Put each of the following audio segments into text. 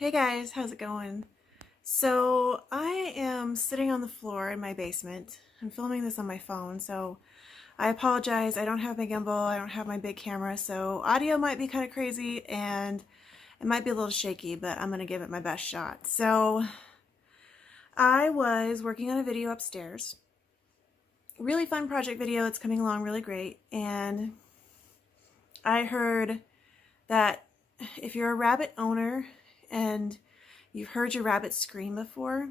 Hey guys, how's it going? So I am sitting on the floor in my basement. I'm filming this on my phone, so I apologize. I don't have my gimbal, I don't have my big camera, so audio might be kind of crazy and it might be a little shaky, but I'm gonna give it my best shot. So I was working on a video upstairs. Really fun project video, it's coming along really great, and I heard that if you're a rabbit owner and you've heard your rabbit scream before,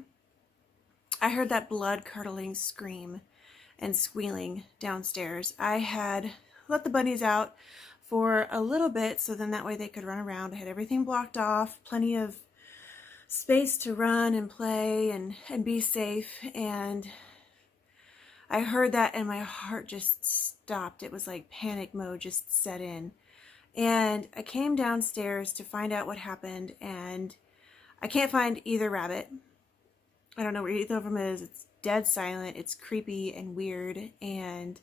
I heard that blood-curdling scream and squealing downstairs. I had let the bunnies out for a little bit so then that way they could run around. I had everything blocked off, plenty of space to run and play and be safe, and I heard that and my heart just stopped. It was like panic mode just set in. And I came downstairs to find out what happened, and I can't find either rabbit. I don't know where either of them is. It's dead silent. It's creepy and weird, and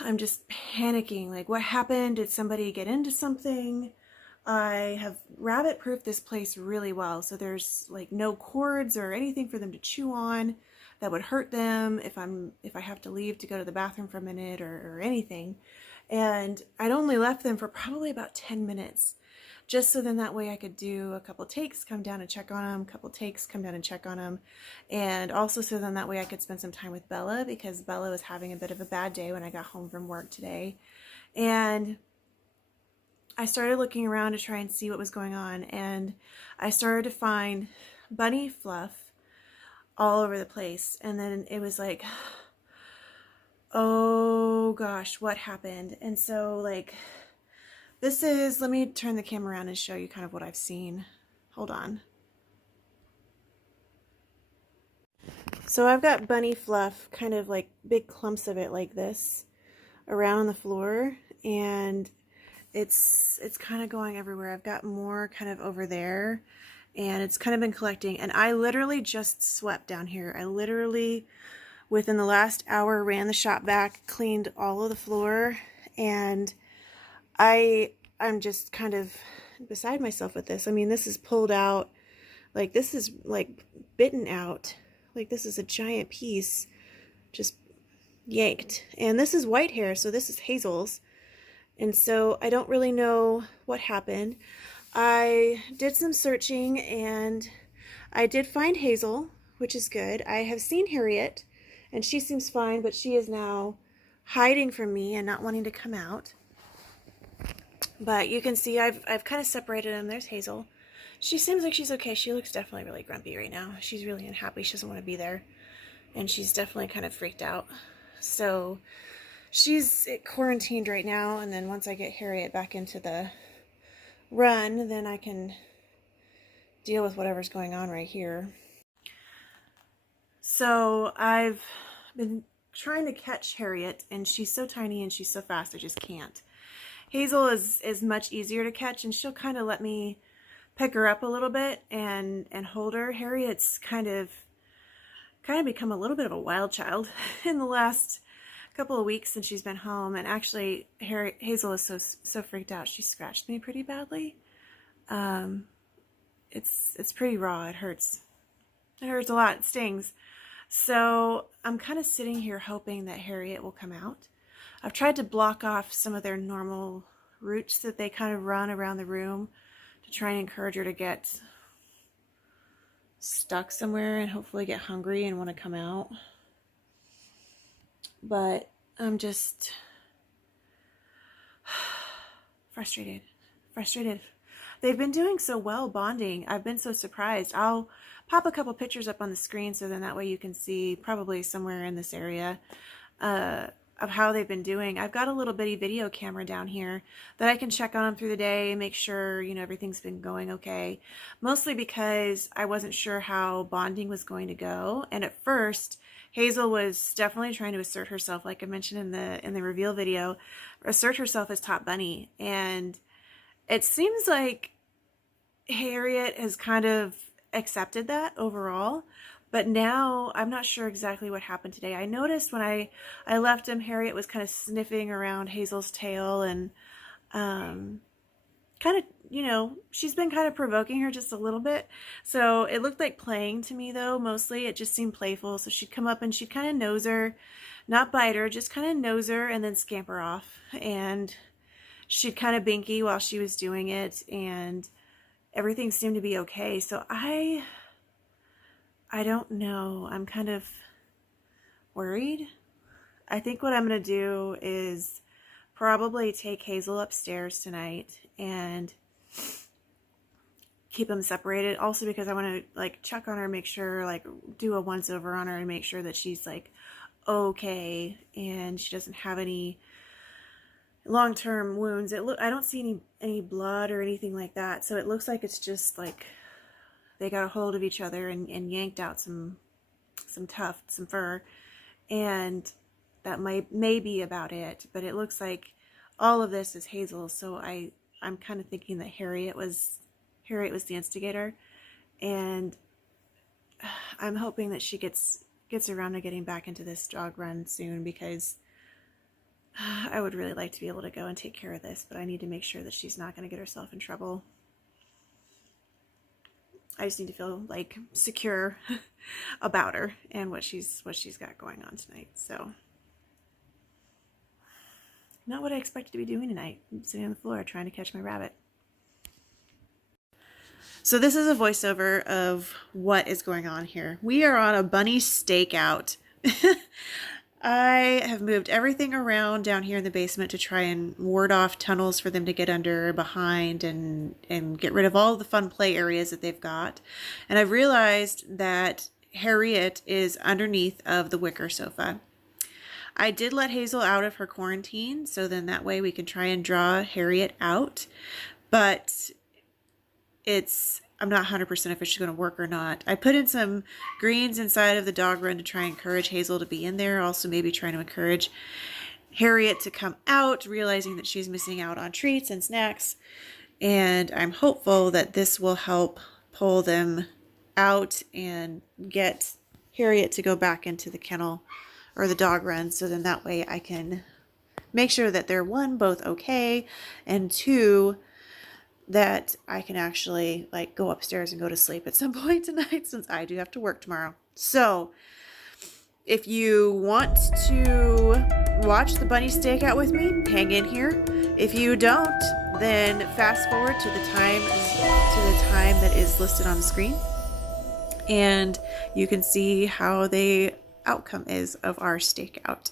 I'm just panicking. Like, what happened? Did somebody get into something? I have rabbit-proofed this place really well, so there's like no cords or anything for them to chew on that would hurt them if I have to leave to go to the bathroom for a minute or anything. And I'd only left them for probably about 10 minutes, just so then that way I could do a couple takes, come down and check on them, couple takes, come down and check on them, and also so then that way I could spend some time with Bella, because Bella was having a bit of a bad day when I got home from work today. And I started looking around to try and see what was going on, and I started to find bunny fluff all over the place. And then it was like, oh gosh, what happened? And so like, this is, let me turn the camera around and show you kind of what I've seen. Hold on. So I've got bunny fluff, kind of like big clumps of it like this around the floor, and it's kind of going everywhere. I've got more kind of over there, and it's kind of been collecting, and I literally just swept down here. I literally, within the last hour, ran the shop vac, cleaned all of the floor, and I'm just kind of beside myself with this. I mean, this is pulled out, like this is like bitten out, like this is a giant piece just yanked. And this is white hair, so this is Hazel's. And so I don't really know what happened. I did some searching and I did find Hazel, which is good. I have seen Harriet and she seems fine, but she is now hiding from me and not wanting to come out. But you can see I've kind of separated them. There's Hazel. She seems like she's okay. She looks definitely really grumpy right now. She's really unhappy. She doesn't want to be there. And she's definitely kind of freaked out. So she's quarantined right now. And then once I get Harriet back into the run, then I can deal with whatever's going on right here. So I've been trying to catch Harriet, and she's so tiny and she's so fast I just can't. Hazel is much easier to catch, and she'll kind of let me pick her up a little bit and hold her. Harriet's kind of become a little bit of a wild child in the last couple of weeks since she's been home. And actually Hazel is so freaked out, she scratched me pretty badly. It's pretty raw. It hurts a lot. It stings. So I'm kind of sitting here hoping that Harriet will come out. I've tried to block off some of their normal routes that they kind of run around the room to try and encourage her to get stuck somewhere and hopefully get hungry and want to come out. But I'm just frustrated. They've been doing so well bonding. I've been so surprised. I'll pop a couple pictures up on the screen so then that way you can see, probably somewhere in this area, of how they've been doing. I've got a little bitty video camera down here that I can check on them through the day and make sure, you know, everything's been going okay. Mostly because I wasn't sure how bonding was going to go. And at first, Hazel was definitely trying to assert herself, like I mentioned in the reveal video, assert herself as top bunny. And it seems like Harriet has kind of accepted that overall. But now I'm not sure exactly what happened today. I noticed when I left him, Harriet was kind of sniffing around Hazel's tail, and kind of, you know, she's been kind of provoking her just a little bit. So it looked like playing to me though, mostly. It just seemed playful. So she'd come up and she'd kind of nose her, not bite her, just kind of nose her and then scamper off. And she'd kind of binky while she was doing it, and everything seemed to be okay. So I don't know. I'm kind of worried. I think what I'm going to do is probably take Hazel upstairs tonight and keep them separated. Also because I want to like check on her, make sure, like do a once over on her and make sure that she's like okay and she doesn't have any long-term wounds. I don't see any blood or anything like that. So it looks like it's just like they got a hold of each other and yanked out some tuft, some fur, and that may be about it. But it looks like all of this is Hazel. So I'm kind of thinking that Harriet was the instigator, and I'm hoping that she gets around to getting back into this jog run soon, because I would really like to be able to go and take care of this, but I need to make sure that she's not going to get herself in trouble. I just need to feel like secure about her and what she's got going on tonight. So not what I expected to be doing tonight. I'm sitting on the floor trying to catch my rabbit. So this is a voiceover of what is going on here. We are on a bunny stakeout. I have moved everything around down here in the basement to try and ward off tunnels for them to get under, behind, and get rid of all the fun play areas that they've got. And I've realized that Harriet is underneath of the wicker sofa. I did let Hazel out of her quarantine, so then that way we can try and draw Harriet out. But I'm not 100% if it's going to work or not. I put in some greens inside of the dog run to try and encourage Hazel to be in there. Also maybe trying to encourage Harriet to come out, realizing that she's missing out on treats and snacks. And I'm hopeful that this will help pull them out and get Harriet to go back into the kennel or the dog run. So then that way I can make sure that they're, one, both okay, and two, that I can actually like go upstairs and go to sleep at some point tonight, since I do have to work tomorrow. So if you want to watch the bunny stakeout with me, hang in here. If you don't, then fast forward to the time that is listed on the screen, and you can see how the outcome is of our stakeout.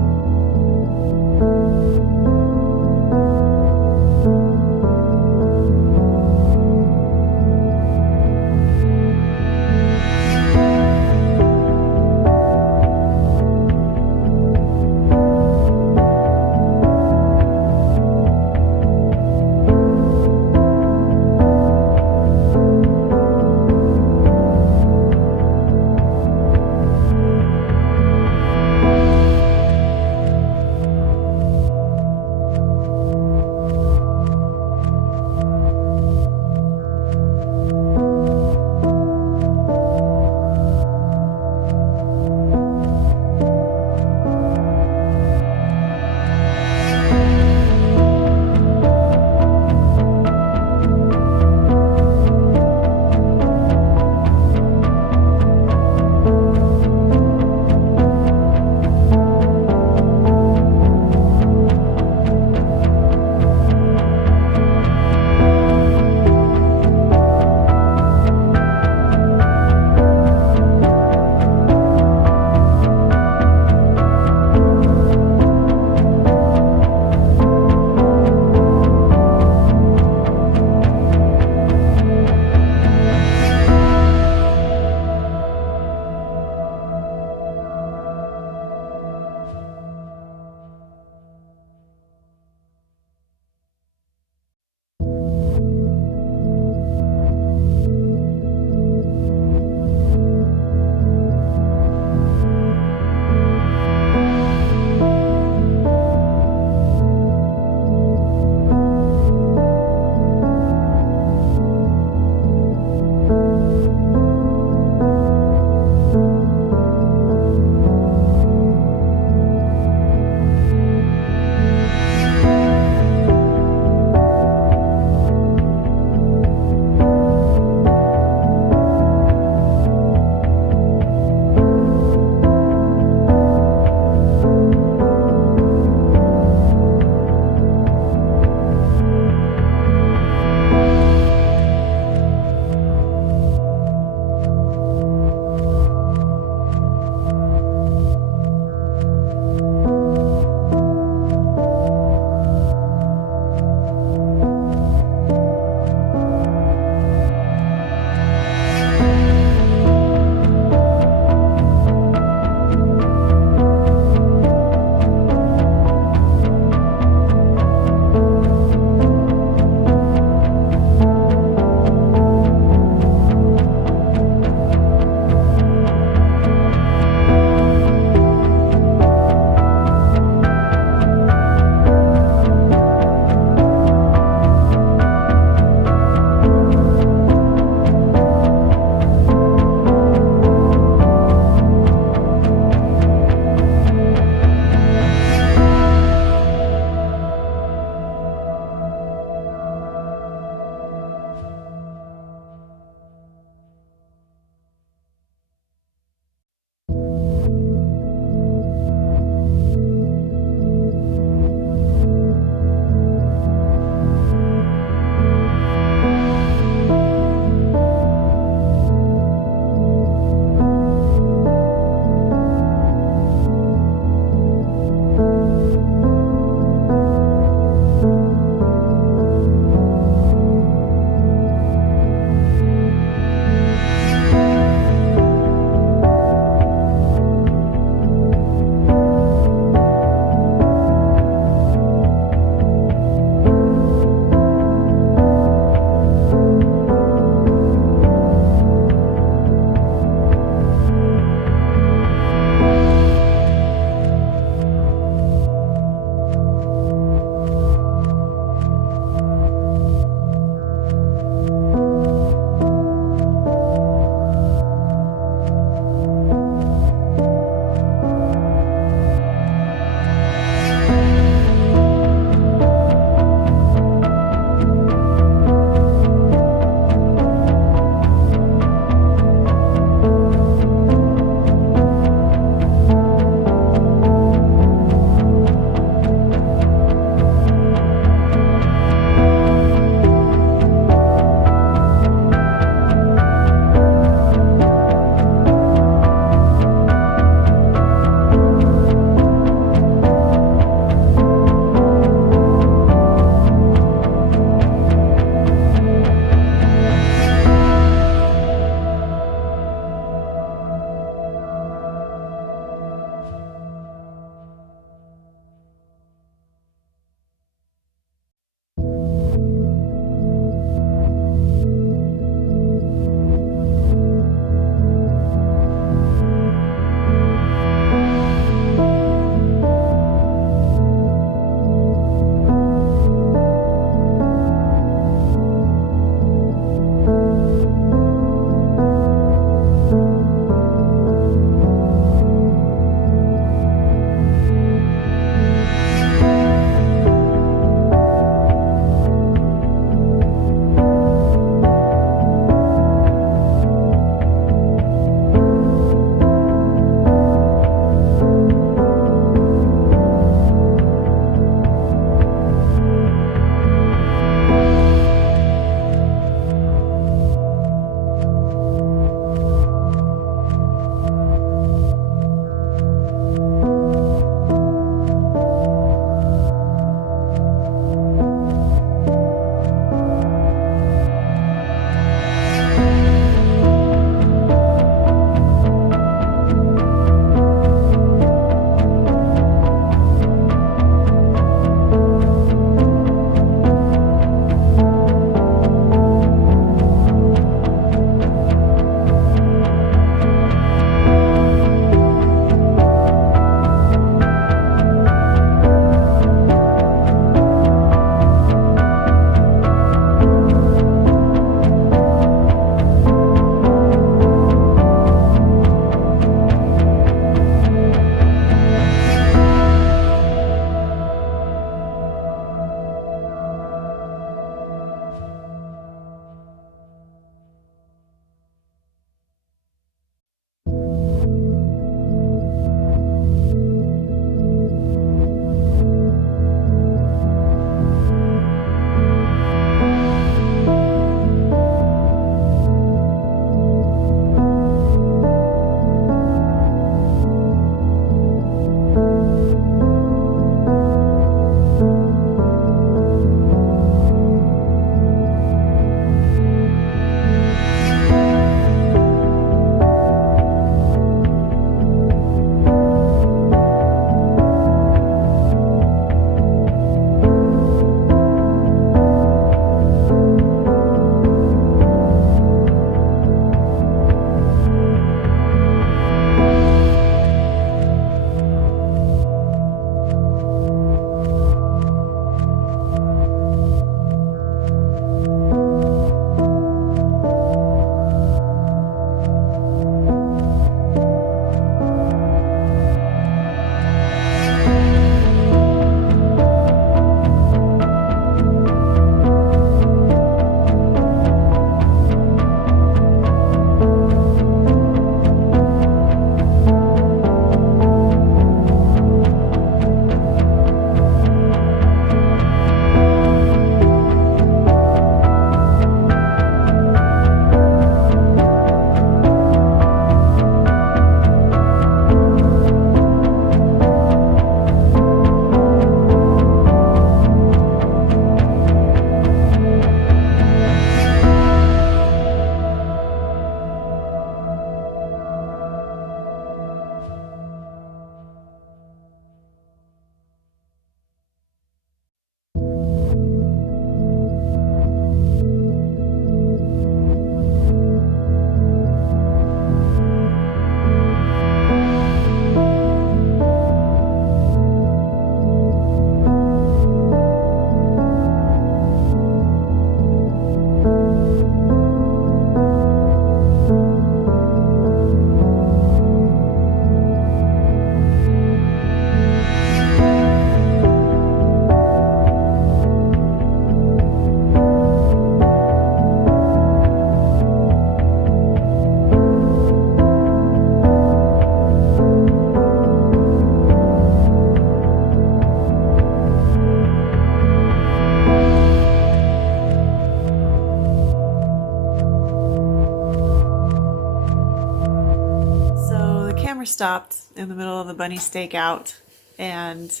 stopped in the middle of the bunny stakeout, and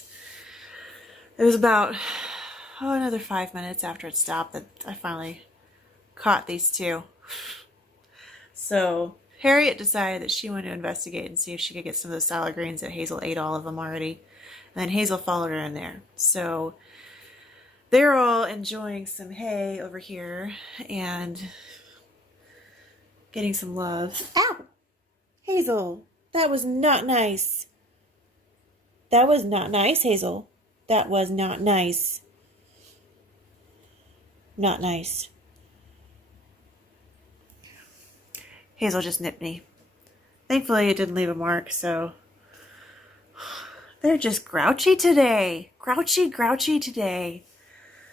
it was about another 5 minutes after it stopped that I finally caught these two. So Harriet decided that she wanted to investigate and see if she could get some of the salad greens that Hazel ate all of them already. And then Hazel followed her in there. So they're all enjoying some hay over here and getting some love. Ow! Hazel, that was not nice. That was not nice, Hazel. That was not nice. Not nice. Hazel just nipped me. Thankfully, it didn't leave a mark, so they're just grouchy today. Grouchy today.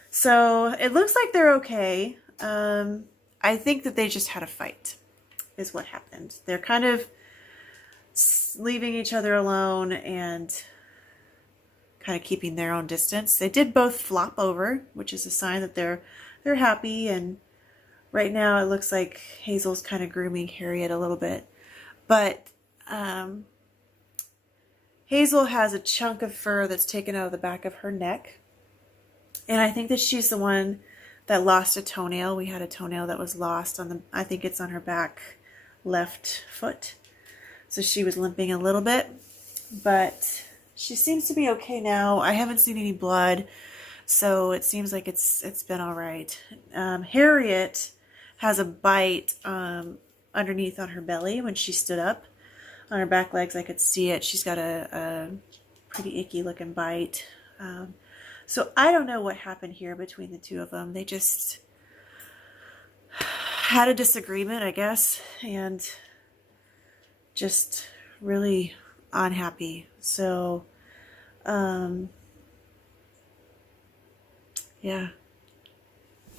So it looks like they're okay. I think that they just had a fight is what happened. They're kind of leaving each other alone and kind of keeping their own distance. They did both flop over, which is a sign that they're happy, and right now it looks like Hazel's kind of grooming Harriet a little bit. But Hazel has a chunk of fur that's taken out of the back of her neck. And I think that she's the one that lost a toenail. We had a toenail that was lost on I think it's on her back left foot. So she was limping a little bit, but she seems to be okay now. I haven't seen any blood, so it seems like it's been all right. Harriet has a bite underneath on her belly when she stood up. On her back legs, I could see it. She's got a pretty icky looking bite. So I don't know what happened here between the two of them. They just had a disagreement, I guess, and just really unhappy. So, yeah,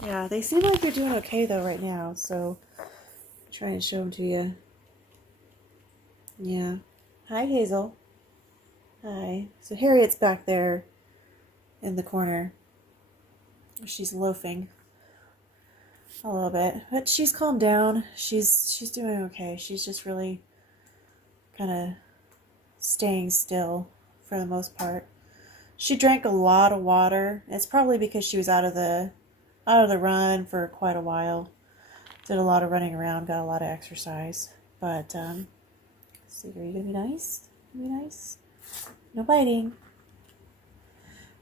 they seem like they're doing okay though right now. So, I'll try and show them to you. Yeah. Hi, Hazel. Hi. So Harriet's back there in the corner. She's loafing a little bit, but she's calmed down. She's doing okay. She's just really kind of staying still for the most part. She drank a lot of water. It's probably because she was out of the run for quite a while. Did a lot of running around, got a lot of exercise. But let's see, are you gonna be nice? Be nice? No biting.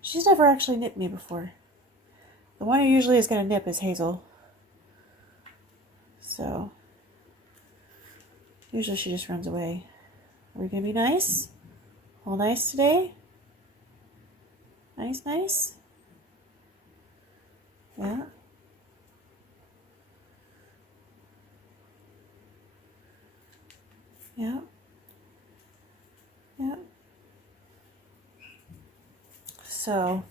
She's never actually nipped me before. The one who usually is gonna nip is Hazel. So usually she just runs away. Are we gonna be nice? All nice today? Nice? Yeah? Yeah? Yeah? So,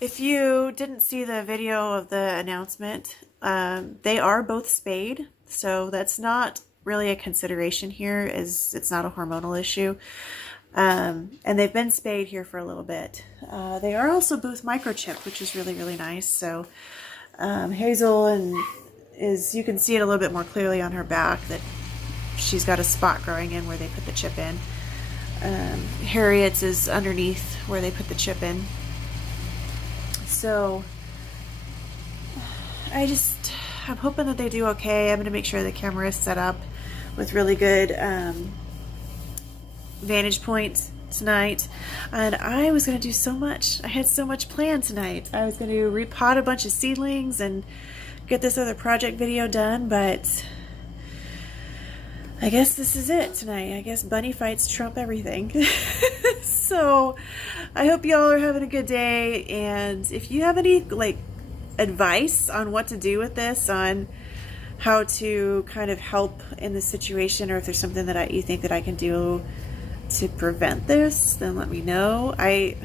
if you didn't see the video of the announcement, they are both spayed, so that's not really a consideration here, as it's not a hormonal issue. And they've been spayed here for a little bit. They are also both microchipped, which is really, really nice. So Hazel you can see it a little bit more clearly on her back that she's got a spot growing in where they put the chip in. Harriet's is underneath where they put the chip in. So I'm hoping that they do okay. I'm going to make sure the camera is set up with really good vantage points tonight. And I was going to do so much. I had so much planned tonight. I was going to repot a bunch of seedlings and get this other project video done, but I guess this is it tonight. I guess bunny fights trump everything. So I hope y'all are having a good day, and if you have any advice on what to do with this, on how to kind of help in this situation, or if there's something that you think that I can do to prevent this, then let me know. Like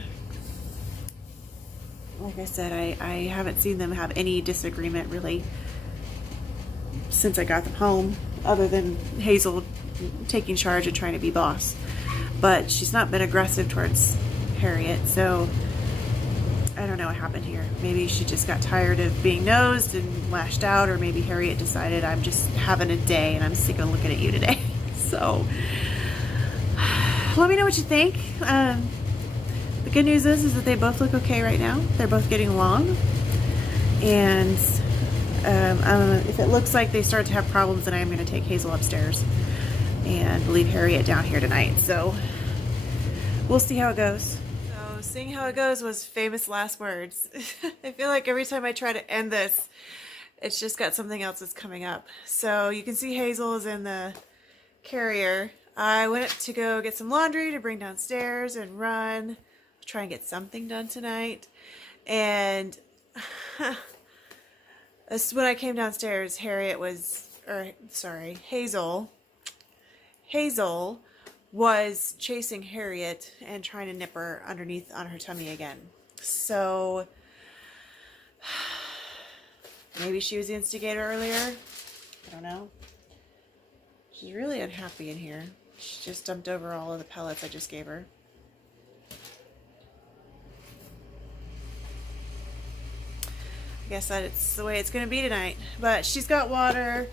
I said, I haven't seen them have any disagreement really since I got them home, other than Hazel taking charge and trying to be boss. But she's not been aggressive towards Harriet, so I don't know what happened here. Maybe she just got tired of being nosed and lashed out, or maybe Harriet decided, I'm just having a day and I'm sick of looking at you today. So let me know what you think. The good news is that they both look okay right now. They're both getting along. And if it looks like they start to have problems, then I am going to take Hazel upstairs and leave Harriet down here tonight. So we'll see how it goes. So seeing how it goes was famous last words. I feel like every time I try to end this, it's just got something else that's coming up. So you can see Hazel is in the carrier. I went to go get some laundry to bring downstairs and run. Try and get something done tonight. And when I came downstairs, Hazel was chasing Harriet and trying to nip her underneath on her tummy again. So maybe she was the instigator earlier. I don't know. She's really unhappy in here. She just dumped over all of the pellets I just gave her. I guess that's the way it's going to be tonight. But she's got water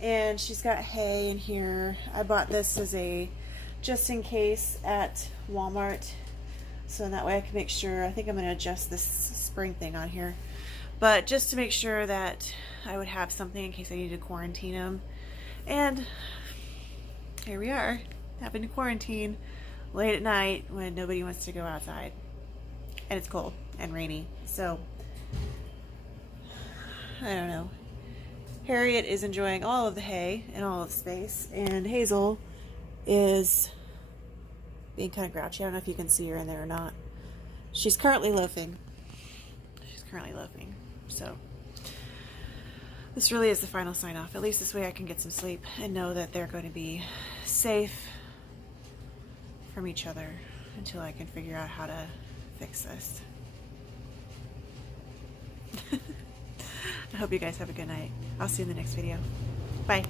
and she's got hay in here. I bought this as a just in case at Walmart. So in that way I can make sure. I think I'm going to adjust this spring thing on here. But just to make sure that I would have something in case I needed to quarantine them. And here we are, having to quarantine late at night when nobody wants to go outside. And it's cold and rainy. So I don't know. Harriet is enjoying all of the hay and all of the space, and Hazel is being kind of grouchy. I don't know if you can see her in there or not. She's currently loafing. So this really is the final sign off. At least this way I can get some sleep and know that they're going to be safe from each other until I can figure out how to fix this. I hope you guys have a good night. I'll see you in the next video. Bye.